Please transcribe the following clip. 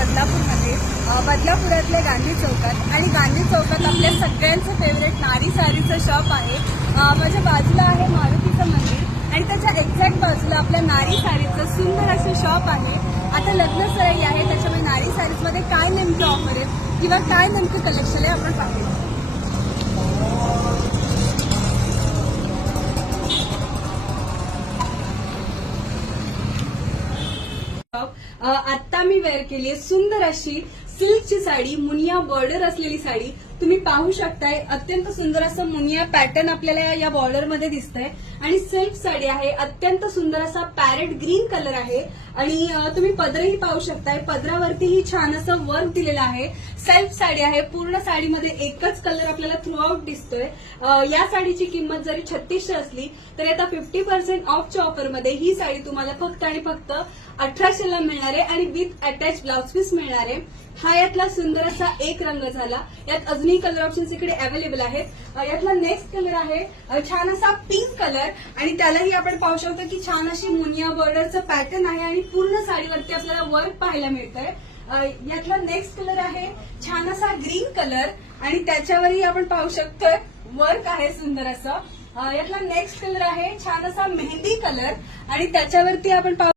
बदलापूरमध्ये बदलापुरातल्या गांधी चौकात. आणि गांधी चौकात आपल्या सगळ्यांचं फेवरेट नारी सारीचं शॉप आहे. माझ्या बाजूला आहे मारुतीचं मंदिर. आणि त्याच्या एक्झॅक्ट बाजूला आपल्या नारी सारीचं सुंदर असं शॉप आहे. आता लग्न सराई आहे त्याच्यामुळे नारी सारीजमध्ये काय नेमकं ऑफर आहे किंवा काय नेमकं कलेक्शन आहे आपण पाहूया. आता आत्ता मी वेअर केली आहे सुंदर अशी सिल्कची साडी मुनिया बॉर्डर असलेली साडी. तुम्ही पाहू शकताय अत्यंत सुंदर असं मुनिया पॅटर्न आपल्याला या- बॉर्डरमध्ये मध्ये दिसतंय. आणि सिल्क साडी आहे अत्यंत सुंदर असा पॅरेट ग्रीन कलर आहे. आणि तुम्ही पदरही पाहू शकताय पदरावरतीही छान असं वर्क दिलेलं आहे. सेल्फ साडी आहे पूर्ण साडीमध्ये एकच कलर आपल्याला थ्रू आउट दिसतोय या साडीची किंमत जरी छत्तीसशे असली तरी आता फिफ्टी पर्सेंट ऑफच्या ऑफरमध्ये ही साडी तुम्हाला फक्त आणि फक्त अठराशेला मिळणार आहे. आणि विथ अटॅच ब्लाउज पीस मिळणार आहे. हा यातला सुंदर असा एक रंग झाला. यात अजून दोन्ही कलर ऑप्शन्स इकडे अवेलेबल आहेत. यातला नेक्स्ट कलर आहे छान असा पिंक कलर आणि त्यालाही आपण पाहू शकतो की छान अशी मुनिया बॉर्डरचं पॅटर्न आहे आणि पूर्ण साडीवरती आपल्याला वर्क पाहायला मिळतंय. यातला नेक्स्ट कलर आहे छान असा ग्रीन कलर आणि त्याच्यावरही आपण पाहू शकतोय वर्क आहे सुंदर असं. यातला नेक्स्ट कलर आहे छान असा मेहंदी कलर आणि त्याच्यावरती आपण पाहू